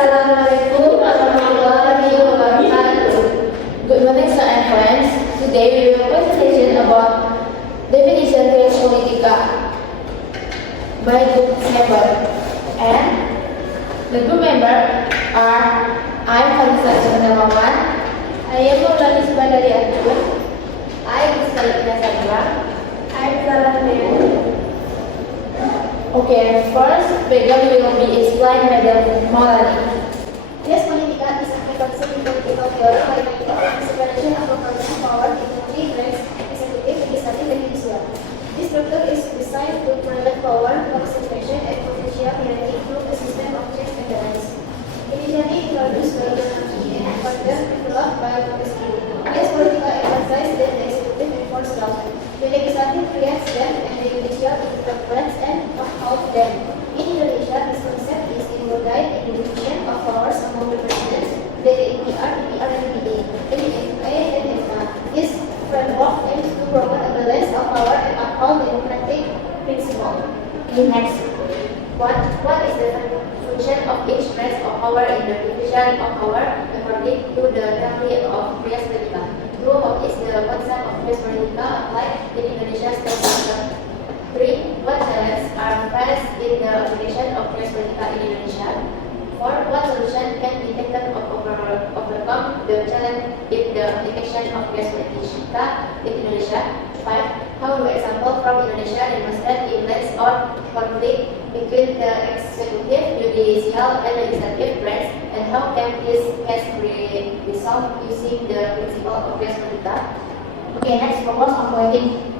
Assalamualaikum warahmatullahi wabarakatuh. Good morning, sir and friends. Today we will presentation about definition res politica by group member. And the group member are I Farisa Chandamawan, I am Maulani Subandari Abdul, I Gisela Sadwa, I Salah Medan. Okay, first background will be explained by the Maulani. Res politica is a concept in political theory by the separation of authority power into three branches: executive, legislative, and judicial. This structure is designed to prevent power concentration and potential hierarchy through a system of checks and balances. Initially introduced by Donati and further developed by Montesquieu, res politica emphasizes that the executive enforces laws, the legislative creates them, and the judicial interprets and upholds them. In Indonesia, this concept is embodied in the division of powers among the presidents, the DPR, DPR, and DPA, MFA, and MFA. This framework aims to promote a balance of power and uphold democratic principles. Next, what is the function of each branch of power in the division of power according to the theory of res politica? Two, what is the concept of res politica applied in Indonesia's state system? 3. What challenges are faced in the application of res politica in Indonesia? 4. What solution can be taken to overcome the challenge in the application of res politica in Indonesia? 5. How do examples from Indonesia demonstrate imbalance or conflict between the executive, judicial, and legislative branch, and how can this case be resolved using the principle of res politica? Okay, next, focus on pointing.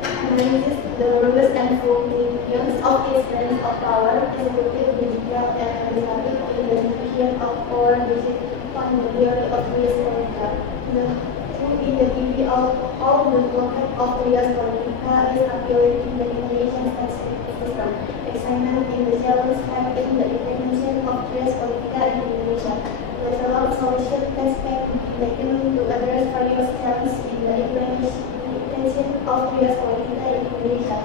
Analyzes the roles and functions of these branches of power, executive, judicial, and legislative, in the division of power based on the theory of res politica. In the theory of how the concept of res politica is applied in the Indonesian state system. Examined in the challenges and in the implementation of res politica in Indonesia. The several solution can be taken to address various challenges in the implementation of res politica in Indonesia.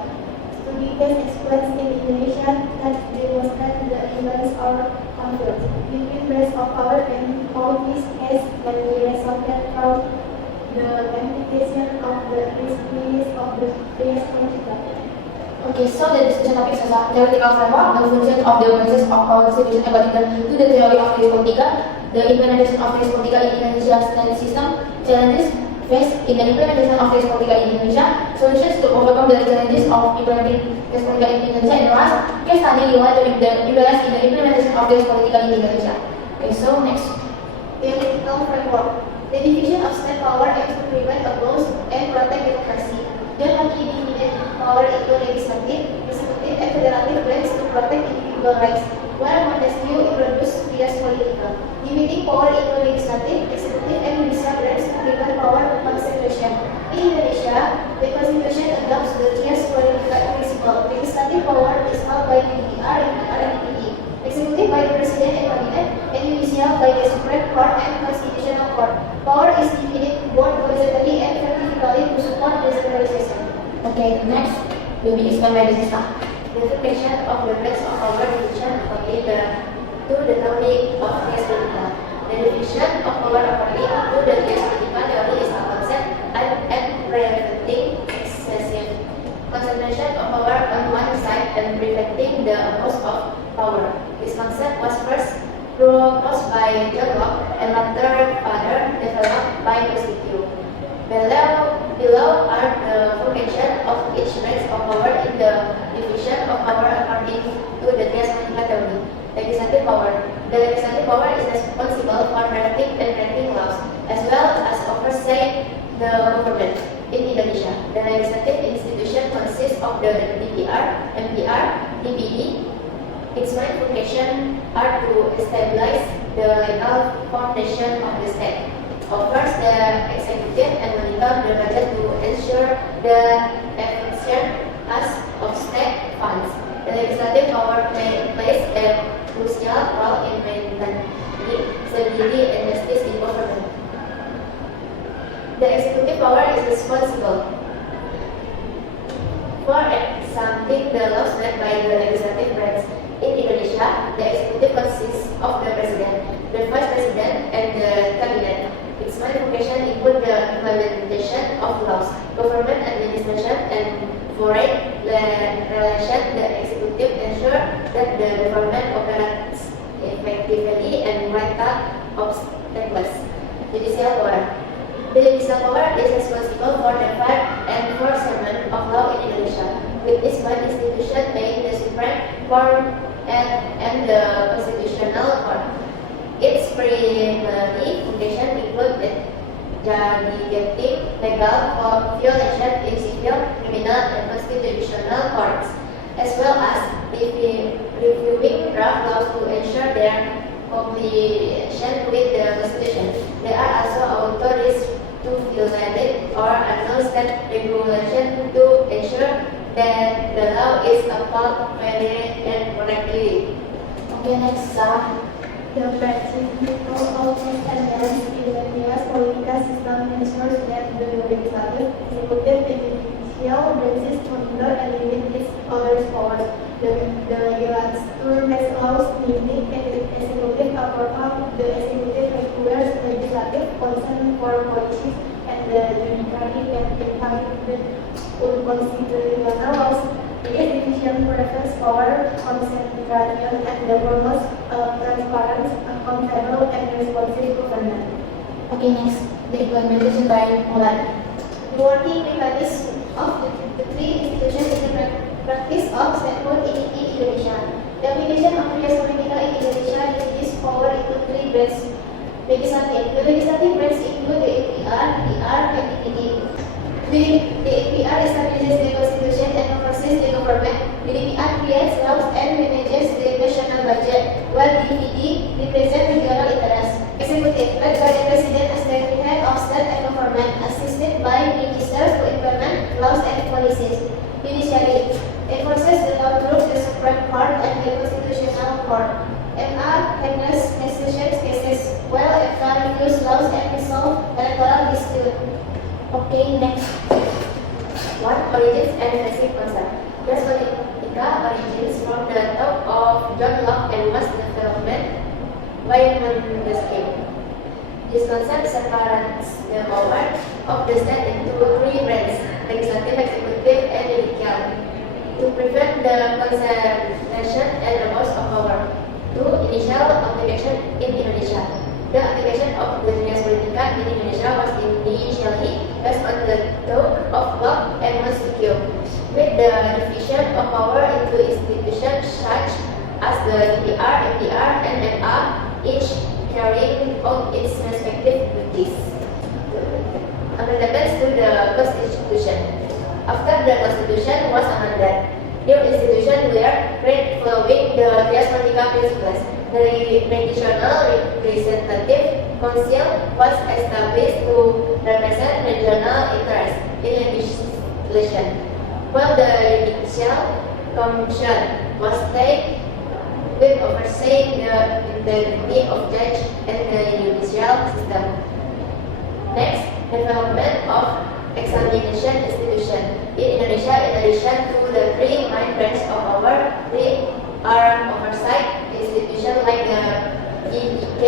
Study case explains in Indonesia that demonstrate the imbalance or conflict between branches of power and how this case can be resolved from the application of the principles of the res politica. Okay, so the discussion topics are theoretical framework, the function of the branches of power distribution according to the theory of res politica, the implementation of res politica in Indonesia's state system, challenges faced in the implementation of res politica in Indonesia, solutions to overcome the challenges of implementing res politica in Indonesia, and last, case study related to the imbalance in the implementation of res politica in Indonesia. Okay, so next. Theoretical framework. The division of state power aims to prevent abuse and protect democracy. Donati divided power into legislative, executive, and federative branches to protect individual rights, while Montesquieu introduced res politica, dividing power into legislative, executive, and judicial branches to prevent power concentration. In Indonesia, the Constitution adopts the res politica principle. Legislative power is held by the DPR, MPR, and DPA, executive by the President and Cabinet, and judicial by the Supreme Court and Constitutional Court. Power is divided both horizontally and vertically to support decentralization. Okay, next will be explained by the Sista. The definition of the branch of power division according to the theory of res politica. The division of power according to the res politica theory is a concept and preventing excessive concentration of power on one side and preventing the abuse of power. This concept was first proposed by John Locke and later further developed by Montesquieu. Below are the function of each branch of power in the division of power according to the res politica theory. Legislative power. The legislative power is responsible for drafting and granting laws, as well as oversight the government. In Indonesia, the legislative institution consists of the DPR, MPR, DPD. Its main function are to establish the legal foundation of the state, offers the executive and monitor the budget to ensure the efficiency of state funds. The legislative power plays a crucial role in maintaining stability and justice in government. The executive power is responsible for executing the laws made by the legislative branch. In Indonesia, the executive consists of the president, the implementation of laws, government administration, and foreign relations. The executive ensure that the government operates effectively and without obstacles. Judicial power. The judicial power is responsible for the enforcement of law in Indonesia, with this one institution being the Supreme Court and the Constitutional Court. Its primary function includes adjudicating legal violation in civil, criminal, and constitutional courts, as well as reviewing draft laws to ensure their compliance with the Constitution. There are also authorities to violate or annul state regulation to ensure that the law is applied fairly and correctly. Okay, next. The practical of independence in India's political system ensures that the legislative, executive, and judicial branches monitor and limit its others' powers. The legislature makes laws, meaning executive approval, the executive regulates legislative consent for policies, and the judiciary can implement unconstitutional laws. This division prevents power concentration and promotes transparent, accountable, and responsive government. Okay, next, the implementation by Mulad. The working mechanism of the three institutions is the practice of statehood in Indonesia. The application of trias politica in Indonesia divides power into three branches. Legislative. The legislative branch include the APR, PR, and DPD. The APR establishes the constitution and oversees the government. The DPR creates laws and manages the national budget, while the DPD represents regional interests. Executive, led by the president as the head of state and government, assisted by ministers to implement laws and policies. Judiciary enforces the law through the Supreme Court and the Constitutional Court. MR handles constitutional cases, while FR reviews laws and resolves electoral disputes. Okay, next. What origins and basic concept? Res politica origins from the thought of John Locke and was developed by Montesquieu. This concept separates the power of the state into three branches: legislative, executive, and judicial, to prevent the concentration and abuse of power. Two initial application in Indonesia. The application of the res politica in Indonesia was initially based on the thought of Locke and Montesquieu, with the division of power into institutions such as the DPR, MPR, and MR, each carrying out its respective duties. Amendments to the Constitution. After the Constitution was amended, new institutions were created following the res politica principles. The Traditional Representative Council was established to represent regional interests in legislation, while the Judicial Commission was tasked with overseeing the integrity of judge and the judicial system. Next, development of examination institution. In Indonesia, in addition to the three main branches of power, there are oversight institutions like the EDK,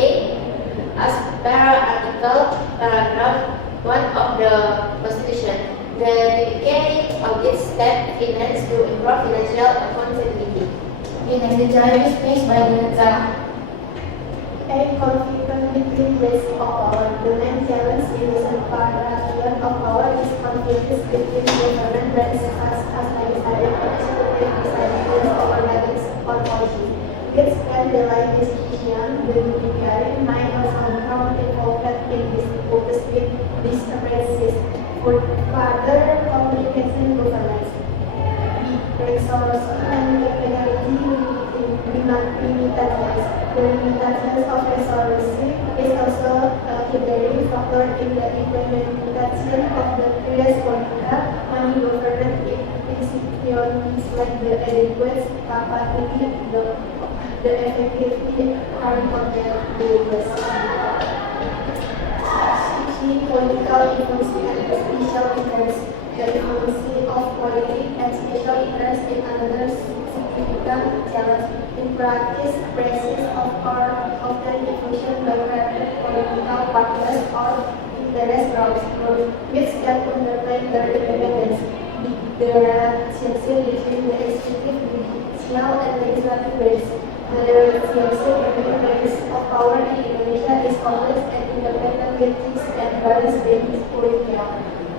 as per paragraph 1 of the Constitution. The EDK audits state finance to improve financial accountability. Okay, next, the challenge is faced by the Zara. A conflict between branches of power. The main challenge in the separation of power is conflicts between government branches as legislative, executive, deciding over matters on policy. Which can delay decision, the judiciary might also become involved in disputes with discrepancies for further complication governance. The resource and capability limitations. The limitations of resources is also a key factor in the implementation of the res politica. Money government institutions like the adequate capacity, the effectivity are compared to the political influence and special interest. The influence of politics and special interest in another significant challenge. In practice, branches of power often influenced by private political partners or interest groups which can undermine their independence. The relationship between the executive, judicial, and legislative branches. The relationship between branches of power in Indonesia is complex and independent with checks and balances being political.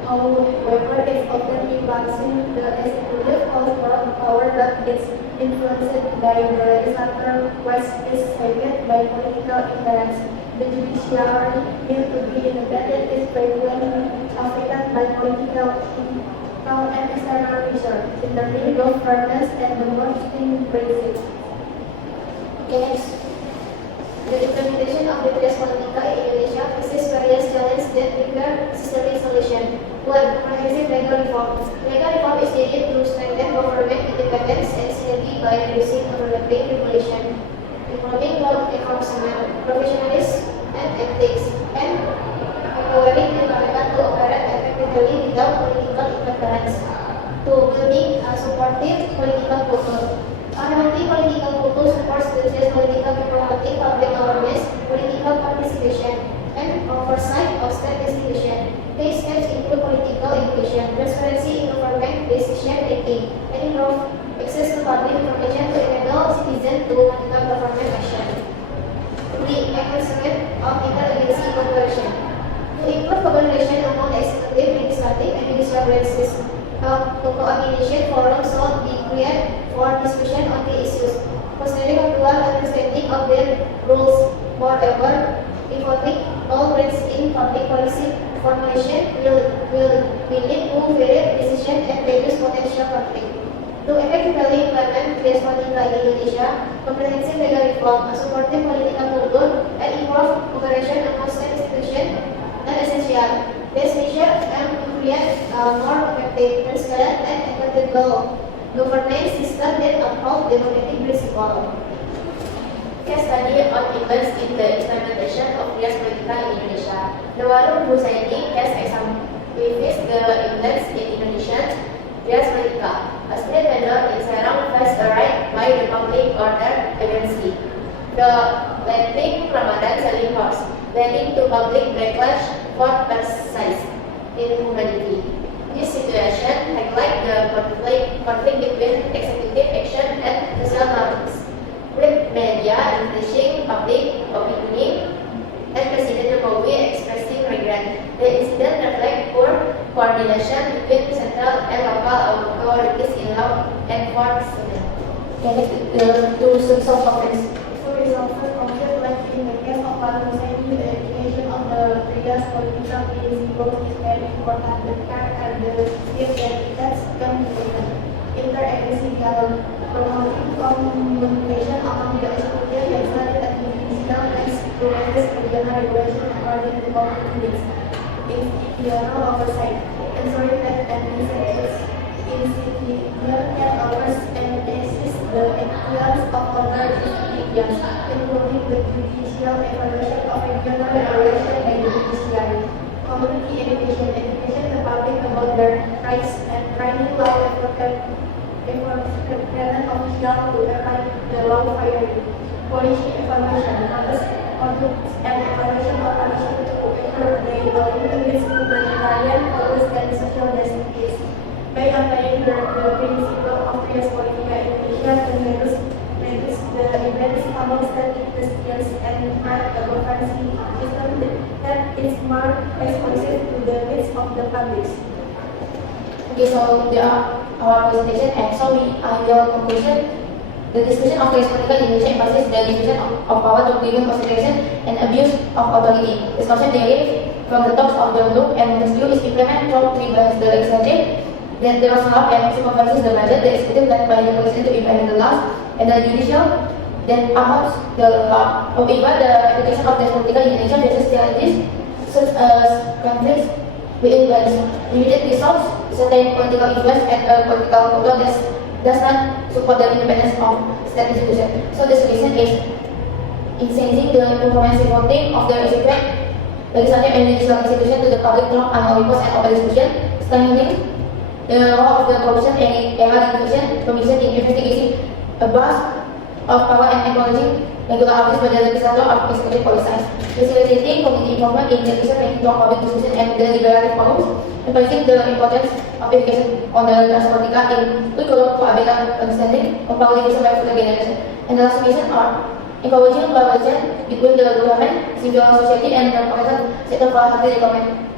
However, it's often imbalancing the executive holds more power that is influenced by the legislature, which is shaped by political interests. The judiciary need to be independent is frequently affected by political and external pressure, intervening governance and the working principles. Okay, next. The implementation of the Trias Politica in Indonesia faces various challenges that require systemic solution. 1. Comprehensive legal reform. Legal reform is needed to strengthen government independence and synergy by reducing overlapping regulation, improving law enforcement, professionalism, and ethics, and empowering the government to operate effectively without political interference. 2. Building a supportive political culture. Parliamentary political culture supports the Trias Politica by promoting public awareness, political participation, and oversight of state institutions. These steps include political education, transparency in government decision making, and improve access to public information to enable citizens to monitor government action. 3. Enhancement of interagency cooperation. To improve collaboration among the executive, legislative, and judicial branches, a coordination forum shall be created for discussion on the issues, fostering a mutual understanding of their roles. Moreover, involving all branches in public policy formulation will lead to varied decisions and reduce potential conflict. To effectively implement Trias Politica in Indonesia, comprehensive legal reform, a supportive political culture, and improved cooperation among state institutions are essential. These measures aim to create a more effective, transparent, and equitable governance system that upholds democratic principles. Case study on events in the implementation of Trias Politica in Indonesia. The Warung Busani case exemplifies the events in Indonesia Trias Politica. A street vendor in Serang faced a raid by the Public Order Agency. The lending Ramadan selling horse, leading to public backlash for parasites in humanity. This situation highlights the conflict between executive action and social norms, with media increasing public opinion and President Jokowi expressing regret. The incident reflects poor coordination between central and local authorities in law enforcement. Okay, next, to resolve conflicts. To resolve conflict, like in the case of Warung Busani, the education of the Trias Politica principle is very important. The care and the skill that can be given. Interagency dialogue, promoting communication among the executive, legislative, and judicial branches to manage regional regulation according to public needs. Institutional oversight, ensuring that administrative institutions can oversee and assist the influence of other institutions, including the judicial evaluation of regional regulation by the judiciary. Community education, education the public about their rights and training law enforcement official to apply the law fairly. Policy evaluation, conduct and evaluation of policy to ensure they align with humanitarian purpose and social justice. By applying the principle of Trias Politica in Indonesia to reduce the events among state Christians and create a governance system that is more responsive to the needs of the public. Okay, so there are our presentation, and so we are your conclusion. The discussion of Trias Politica in Indonesia emphasizes the division of power to prevent concentration and abuse of authority. Discussion theory from the talks of John Locke and Montesquieu is implemented from three branches: the legislative, then the law and supervises the budget, the executive led by the president to implement the laws, and the judicial then upholds the law. However, the application of Trias Politica in Indonesia faces challenges such as conflicts within branches, limited resources, certain political influence, and a political culture that does not support the independence of state institutions. So the solution is enhancing the comprehensive voting of the executive, legislative, and judicial institutions to the public through annual reports and open discussion, strengthening the role of the Corruption and Error Detection Commission in investigating abuse of power and acknowledging regular outreach by the legislator of executive policies, facilitating community involvement in decision-making through public discussion and deliberative forums, emphasizing the importance of education on the Transpolitika in curriculum for a better understanding of public education by future generation. And the last mission are encouraging collaboration between the government, civil society, and the private sector for healthy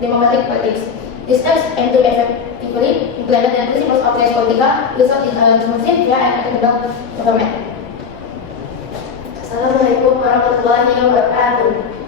democratic politics. These steps aim to effectively implement the principles of Transpolitika, result in a responsive, fair, and accountable government. Assalamualaikum warahmatullahi wabarakatuh.